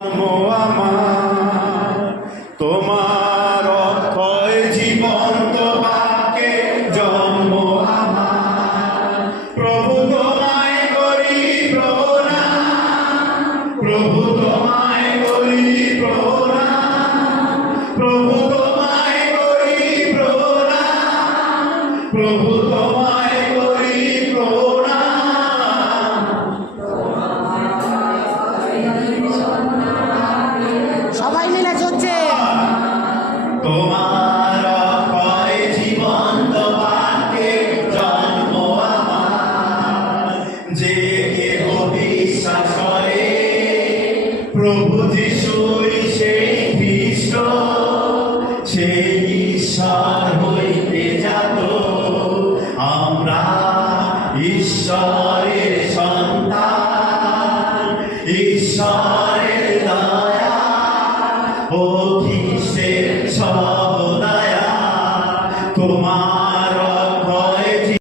আমার তোমার অক্ষয় জীবন্ত বাক্যে জন্ম আমার। প্রভু তোমায় করি প্রণাম, প্রভু তোমায় করি প্রণাম, প্রভু তোমায় করি প্রণাম, প্রভু তোমায় করি প্রণাম। সবাই মিলে চলছে। তোমার অক্ষয় জীবন্ত বাক্যে জন্ম আমার। যে কেহ বিশ্বাস করে প্রভু যিশুই সেই খ্রিস্ট, সেই ঈশ্বর হইতে জাত। আমরা ঈশ্বরের সন্তান, ঈশ্বরের দয়া ও খ্রিস্টের সদয়া। তোমার